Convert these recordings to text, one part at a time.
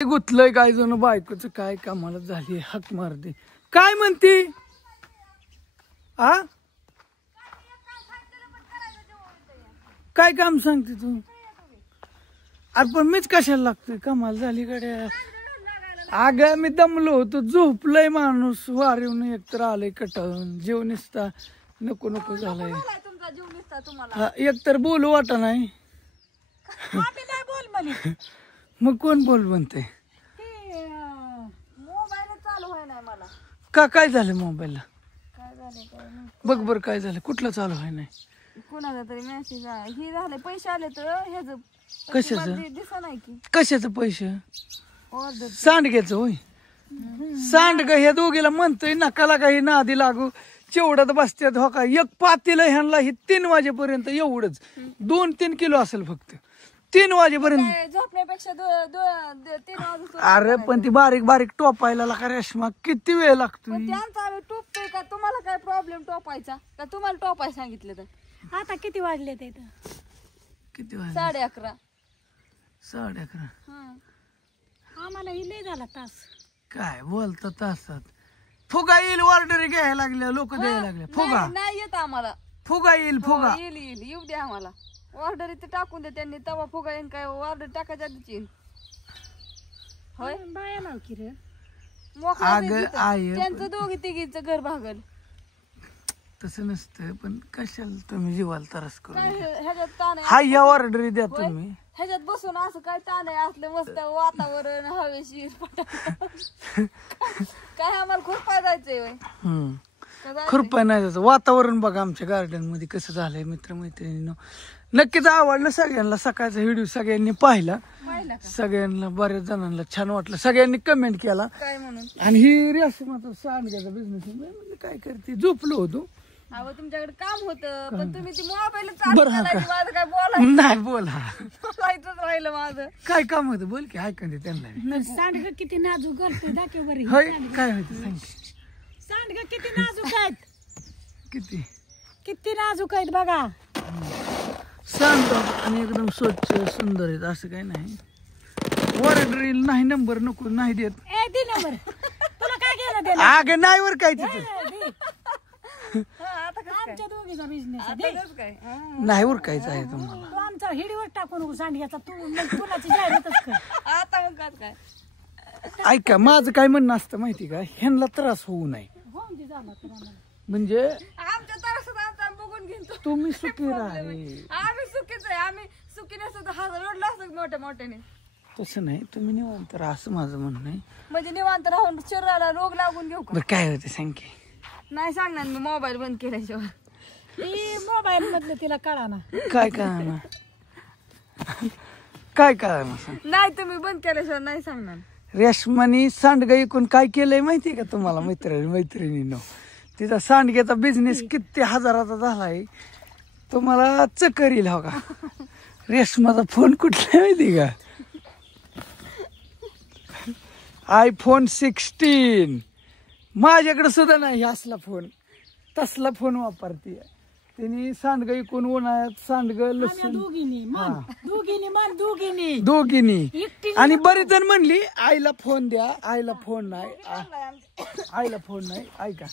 गुतलंय काय जण बायकोच काय कामाला झाली हाक मारते काय म्हणते आ काय काम सांगते तू अरे पण मीच कशाला लागतोय कामाला झाली गड्या अग मी दमलो होतो झोपलंय माणूस वारीवून एकतर आलंय कटाळून जीव निसता नको नको झालाय एकतर बोलू वाटा नाही मग कोण बोल म्हणते का काय झालं मोबाईलला बघ बर काय झालं कुठलं चालू आहे नाही कोणाचा तरी मेसेज हे झाले पैसे आले तर ह्याच कशाचं पैसे सांडग्याचं होय सांडग ह्या दोघीला म्हणतोय नकाला काही नादी लागू चिवड्यात बसत्यात हो का एक पातीला ह्यांना ही 3 वाजेपर्यंत एवढंच 2-3 किलो असेल फक्त 3 वाजेपर्यंत झोपण्यापेक्षा 3 वाजता अरे पण ती बारीक बारीक टोपायला का रेशमा किती वेळ लागतो त्यांचा आम्ही टोपतोय का तुम्हाला काय प्रॉब्लेम टोपायचा का तुम्हाला टोपाय सांगितलं तर आता किती वाजले ते किती वाजले 11:30 11:30 आम्हाला लय झाला तास काय बोलता तासात फुगा येईल ऑर्डर घ्यायला लागल्या लोक द्यायला लागले फुगा नाही येत आम्हाला फुगा येईल फुगा येईल येऊ द्या आम्हाला ऑर्डर इथे टाकून दे त्यांनी तवा फुगा येईन काय ऑर्डर टाकायच्या आधीच येईल होय बाया नाव की रे त्यांचं दोघी तिघीचं घर भागल तसं नसतं पण कशाला तुम्ही जीवाला त्रास करू ह्याच्यात ताण हा या ऑर्डर द्या तुम्ही ह्याच्यात बसून असं काय ताण आहे असलं मस्त वातावरण हवेशीर काय आम्हाला खुरपाय जायचंय खुरपाय नाही जायचं वातावरण बघा आमच्या गार्डन मध्ये कसं झालंय मित्रमैत्रिणींनो नक्कीच आवडलं सगळ्यांना सकाळचा व्हिडिओ सगळ्यांनी पाहिला सगळ्यांना बऱ्याच जणांना छान वाटलं सगळ्यांनी कमेंट केला काय म्हणून आणि ही रेशमाचा सांडग्याचा बिझनेस म्हणजे काय करते झोपलो होतो अहो तुमच्याकडे काम होतं पण तुम्ही ती मोबाईल बरं काय बोला नाही बोला बोलायचंच राहिलं माझं काय काम होतं बोल की ऐकून दे त्यांना सांडग किती नाजूक करतोय दाखव बरी होय काय होतं सांग सांडग किती नाजूक आहेत किती किती नाजूक आहेत बघा सांडग आणि एकदम स्वच्छ सुंदर आहेत असं काही नाही ऑर्डर येईल नाही नंबर नको नाही देत नंबर तुला काय केलं आग नाही वर काय तिथं आमच्या दोघीचा बिझनेस नाही उरकायचं आहे तुम्हाला तू आमचा हिडीवर टाकू नको सांडग्याचा तुलाची जाहिरातच कर आता मग काय ऐका माझं काय म्हणणं असतं माहिती का ह्यांना त्रास होऊ नये म्हणजे आमच्या त्रासात आमचा बघून घेतो तुम्ही सुखी राहा आम्ही सुखीच आहे आम्ही सुखी नसतो हा रोडला असतो मोठ्या मोठ्याने तसं नाही तुम्ही निवांत राहा असं माझं म्हणणं आहे म्हणजे निवांत राहून शरीराला रोग लागून घेऊ का काय होते सांग की नाही सांगणार मी मोबाईल बंद केल्याशिवाय मोबाईल मधलं तिला कळा ना काय कळणार काय कळणार नाही तुम्ही बंद केल्याशिवाय नाही सांगणार रेशमानी सांडगा इकून काय केलंय माहितीये का तुम्हाला मैत्रिणींनो तिचा सांडग्याचा बिझनेस किती हजाराचा झालाय तुम्हाला चक्कर येईल हो का रेशमाचा फोन कुठला माहिती का iPhone 16 माझ्याकडे सुद्धा नाही असला फोन तसला फोन वापरते तिने सांडग इकून उन्हाळ्यात सांडग लसूण दोघीनी आणि बरेच जण म्हणली आईला फोन द्या आईला फोन नाही ऐका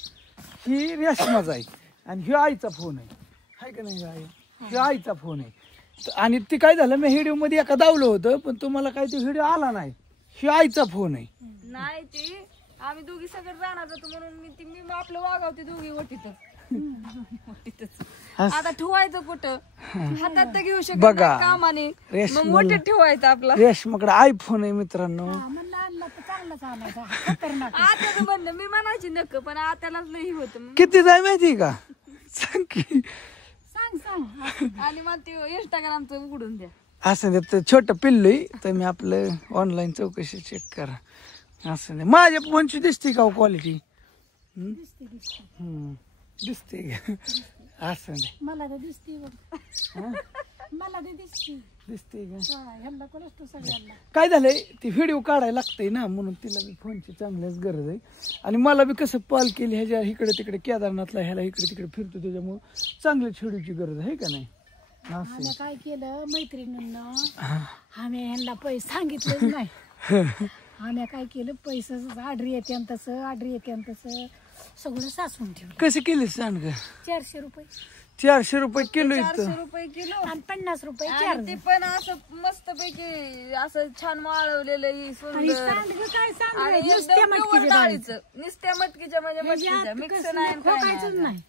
ही रेशमाचा आहे आणि ह्यो आईचा फोन आहे का नाही आई ह्यो आईचा फोन आहे आणि ती काय झालं मी व्हिडिओ मध्ये एका दावलं होतं पण तुम्हाला काय ते व्हिडिओ आला नाही ह्यो आईचा फोन आहे नाही ते आम्ही दोघी सगळे जाणार होतो म्हणून मी आपलं वागावते दोघी वटीतच आता ठेवायचं कुठं हातात तर घेऊ शकत बघा कामाने मग मोठे ठेवायचं आपला रेशमाकडे आयफोन आहे मित्रांनो आत्याचं म्हणलं मी म्हणायची नको पण आत्यालाच लई होत किती जाय माहिती का सांग की सांग आणि मग ते इंस्टाग्रामचं उघडून द्या असं ते छोटं पिल्लू तर मी आपलं ऑनलाईन चौकशी चेक करा असं नाही माझ्या फोनची दिसते का क्वालिटी दिसते असं नाही मला तर दिसते मला तर दिसते का काय झालंय ती व्हिडिओ काढायला लागतंय ना म्हणून तिला बी फोनची चांगल्याच गरज आहे आणि मला बी कसं पाल केली ह्याच्या इकडे तिकडे केदारनाथला ह्याला इकडे तिकडे फिरतो त्याच्यामुळे चांगल्याच व्हिडिओची गरज आहे का नाही आम्ही काय केलं मैत्रिणींना आम्ही ह्यांना पैसे सांगितलेच नाही आम्ही काय केलं पैशाच ऑर्डर येते तसं ऑर्डर येते तसं सगळं साचून ठेवलं. कसं केली सांड 400 रुपये 400 रुपये किलो इथं 400 रुपये किलो आणि 50 रुपये आणि चार. ते पण असं मस्त पैकी असं छान वाळवलेलं आणि सुंदर सांडगं काय आणि सांडगं एकदम नुसत्या pure मटकीच्या डाळीचं. डाळीचं नुसत्या मटकीच्या म्हणजे मटकीच्या मिक्स नाही आणि काय खोकायचंच नाही. नाही.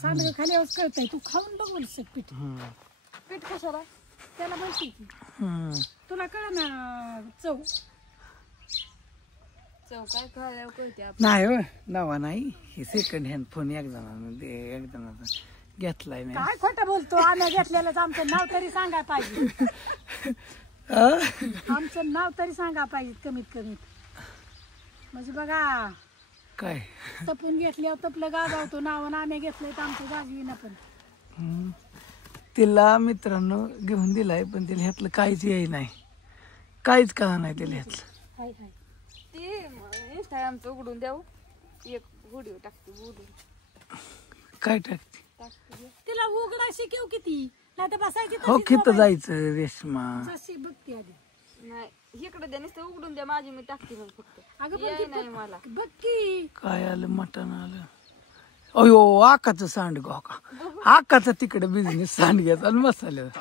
सांडगं खाल्यावर कळतंय. तू खाऊन बघ बोल पीठ. पीठ कशाला त्याला माहिती की तुला कळ ना चव. चव काय खायला कळते आपल्याला. नाही हो नावा नाही हे सेकंड हँड फोन एक जणांना घेतलाय मी. काय खोटं बोलतो. आम्ही घेतलेलंच आमचं नाव तरी सांगा पाहिजे. आमचं नाव तरी सांगा पाहिजे कमीत कमीत. म्हणजे बघा काय तपून घेतल्यावर तपलं गाजावतो नाव आम्ही घेतलंय तर आमचं गाजी ना पण. तिला मित्रांनो घेऊन दिलाय पण तिला ह्यातलं काहीच येई नाही. काहीच कळा नाही तिला ह्यातलं. हाय हाय ती इंस्टाग्रामचं उघडून द्यावं एक व्हिडिओ टाकते उघडून काय टाकते तिला उघडा शिकव किती नाही तर बसायची हो तशीच खित झोपायची. जायचं रेशमा. जशी बघते आधी. नाही इकडे द्या नुसतं उघडून द्या माझी मी टाकते मग फक्त अगं पण याय ती नाही मला बघ की काय आलं मटण आलं. अयो आकाचं सांडग हो का आकाचा तिकडे बिझनेस सांडग्याचा आणि मसाल्याचा.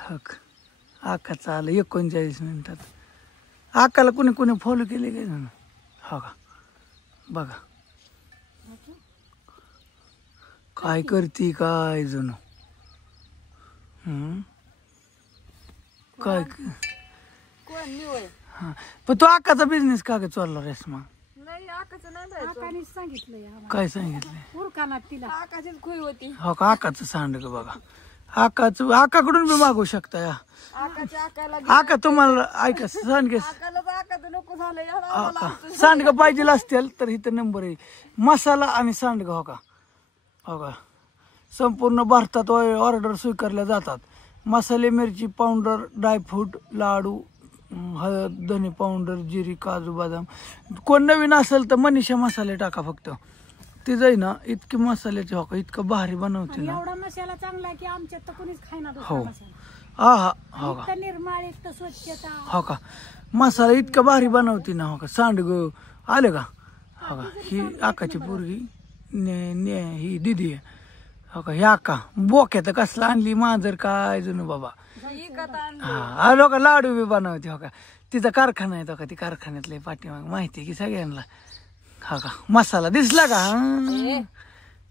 हो का आकाचं आलं 39 मिनिटात. आकाला कोणी कोणी फॉलो केले काय ना हो का बघा काय करती काय जणू. काय कोण निवळ हा पण तो आकाचा बिझनेस का ग चालला रेशमा. नाही आकाचं नाही जायचं आकानेच सांगितलंय आम्हाला. काय सांगितलंय उरकानात तिला आकाशीच खुई होती हो का आकाचं सांडग बघा. आकाकडून बी मागू शकता या आकाच्या आकाला आका तुम्हाला ऐका सांडगे आकाला तर आकाचं नको झालं यार आम्हाला आका सांडग पाहिजे असतील तर इथं नंबर आहे. मसाला आणि सांडग हो का संपूर्ण भारतात ऑर्डर स्वीकारल्या जातात. मसाले मिरची पावडर ड्रायफ्रूट लाडू हळद धने पावडर जिरी काजू बदाम. कोण नवीन असेल तर मनीषा मसाले टाका फक्त. ते जाई ना इतके मसाल्याचे हो का इतकं भारी बनवते आणि ना. एवढा मसाला चांगला आहे की आमच्यात तर कोणीच खायना हो दुसरा मसाला. हा हो का इतकं निर्माळ इतकं स्वच्छता. हो का मसाला इतका भारी बनवते ना हो का. सांडग आले का हो का ही आकाची पोरगी ही दिदी आहे हो का. ही आका बोक्यात कसला आणली मांजर काय जणू बाबा. हा लोक लाडू बी बनवते हो का. तिचा कारखाना आहे हो का. ती कारखान्यातले पाठीमाग माहिती आहे की सगळ्यांना हा का. मसाला दिसला का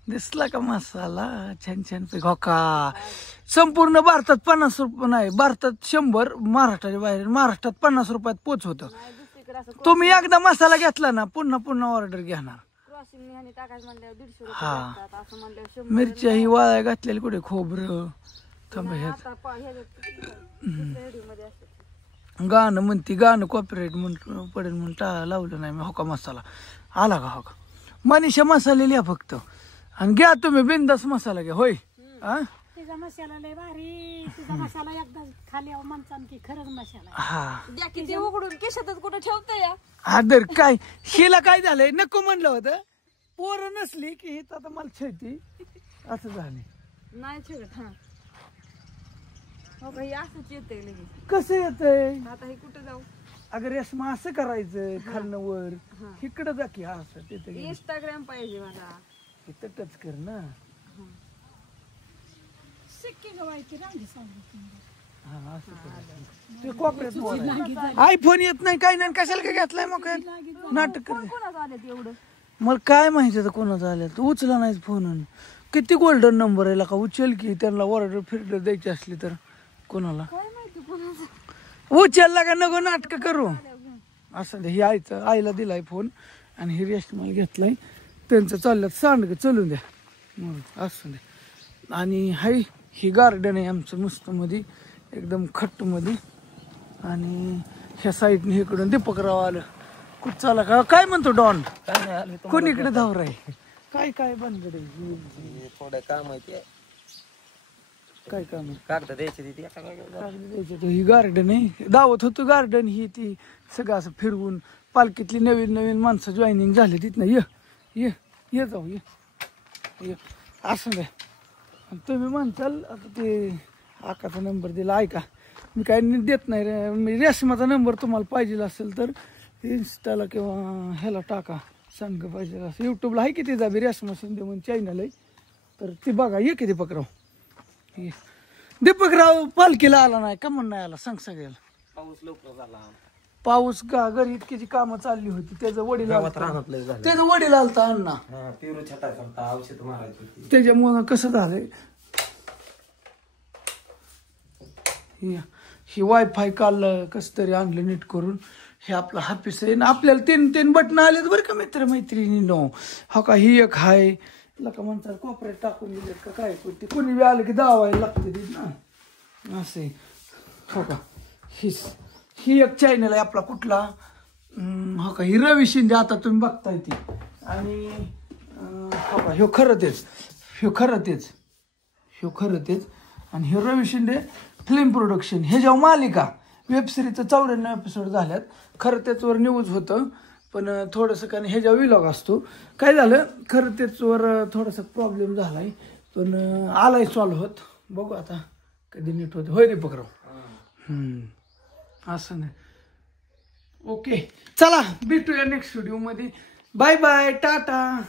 दिसला का मसाला छान छान पैकी हो का. संपूर्ण भारतात 50 रुपये नाही भारतात 100 महाराष्ट्राच्या बाहेर महाराष्ट्रात 50 रुपयात पोच होतं. तुम्ही एकदा मसाला घेतला ना पुन्हा पुन्हा ऑर्डर घेणार. हा मिरच्या ही वाळ्या घातलेली कुठे खोबरं गाणं म्हणती गाणं कॉपीराईट म्हणून पडेल म्हणून लावलं नाही मी. हो का मसाला आला का हो का. मनीषा मसाले लिहा फक्त आणि घ्या तुम्ही बिंदास मसाला घ्या होय. हा तिचा मसाला लय भारी. तिचा मसाला एकदा खाल्यावर म्हणतात की खरंच मसाला आहे. हा किती उघडून केशातच कुठं ठेवता या हा दर काय हिला काय झालंय नको म्हणलं होतं. पोरं नसली की ही आता मला छेती असं झाले नाही ठेवत. हा हो भाई असंच येतंय लगेच. कसं येतंय आता हे कुठं जाऊ. अगं रेशमा असं करायचं खालनं वर इकडं जा की. हा असं तिथं घे. इंस्टाग्राम पाहिजे मला. इथं टच कर ना. शिक्के गवायची रांगी सांगितली. हा असं करायचं. ते कोपऱ्यात आयफोन येत नाही काही नाही कशाला काय घेतलाय मग काय नाटक कर. कोणाचं आलं एवढं मला काय माहिती तर कोणाचं आलं तू उचला नाही फोन. किती गोल्डन नंबर आहे का उचल की. त्यांना ऑर्डर फिरडर द्यायची असली तर कोणाला काय माहिती कोणाचं. उचलला का नको नाटक करू. असं दे ही आईचं आईला दिलाय फोन आणि ही रेशमाला घेतलाय. त्यांचं चाललं सांड चलून द्या असं दे. आणि हाय ही गार्डन आहे आमचं मस्त मध्ये एकदम खट्ट मध्ये. आणि ह्या साईडने इकडून दीपकराव आलं कुठं चाला का काय म्हणतो डॉन कोण इकडे धावर आहे काय काय बंद थोडं काम आहे. काय काम आहे. कागद द्यायची द्यायचं ही गार्डन आहे दावत होतो गार्डन ही ती सगळं असं फिरवून पालखीतली नवीन नवीन माणसं जॉईनिंग झाली तिथनं ये ये जाऊ ये असं द्या. तुम्ही म्हणताल आता ते आकाचा नंबर दिला ऐका मी काय देत नाही रे. मी रेशमाचा नंबर तुम्हाला पाहिजे असेल तर इन्स्टाला किंवा ह्याला टाका, सांग पाहिजे असं. यूट्यूबला आहे की तिचा बी रेशमा शिंदे म्हणून चॅनल आहे, तर ती बघा. ये की दीपकराव. ये दीपकराव पालखीला आला नाही का? म्हणून नाही आला सांग सगळ्याला. पाऊस लवकर झाला. पाऊस का घरी इतकीची कामं चालली होती. त्याचं वडील गावात आलता. राहण्यात लय झालं. त्याचं वडील आलता अण्णा, हा, पेरू छटाय करता, औषध मारायची होती. त्याच्यामुळं कसं झालंय. ही वायफाय काल कसं तरी आणलं नीट करून. हे आपलं हापीस आहे ना. आपल्याला 3 बटणं आलेत बरं का मित्र मैत्रिणींनो. हा का ही एक हाय लका म्हणतात कोपऱ्यात टाकून दिलेत का काय. ते कोणी बी आलं की दावायला लागते ते ना असे. हो का ही एक चॅनल आहे आपला कुठला. हो का ही रवी शिंदे आता तुम्ही बघताय ती. आणि हो का ह्यो खरं तेच आणि हे रवी शिंदे फिल्म प्रोडक्शन. हे जेव्हा मालिका वेब सिरीजचं 94 एपिसोड झाल्यात. खरं त्याचवर न्यूज होतं, पण थोडंसं कारण हे जेव्हा विलॉग असतो. काय झालं खरं त्याचवर थोडासा प्रॉब्लेम झालाय, पण आलाय सॉल्व्ह होत. बघू आता कधी नीट होत. होय दीपकराव. असं नाही. ओके चला भेटूया नेक्स्ट व्हिडिओ मध्ये. Bye bye Tata.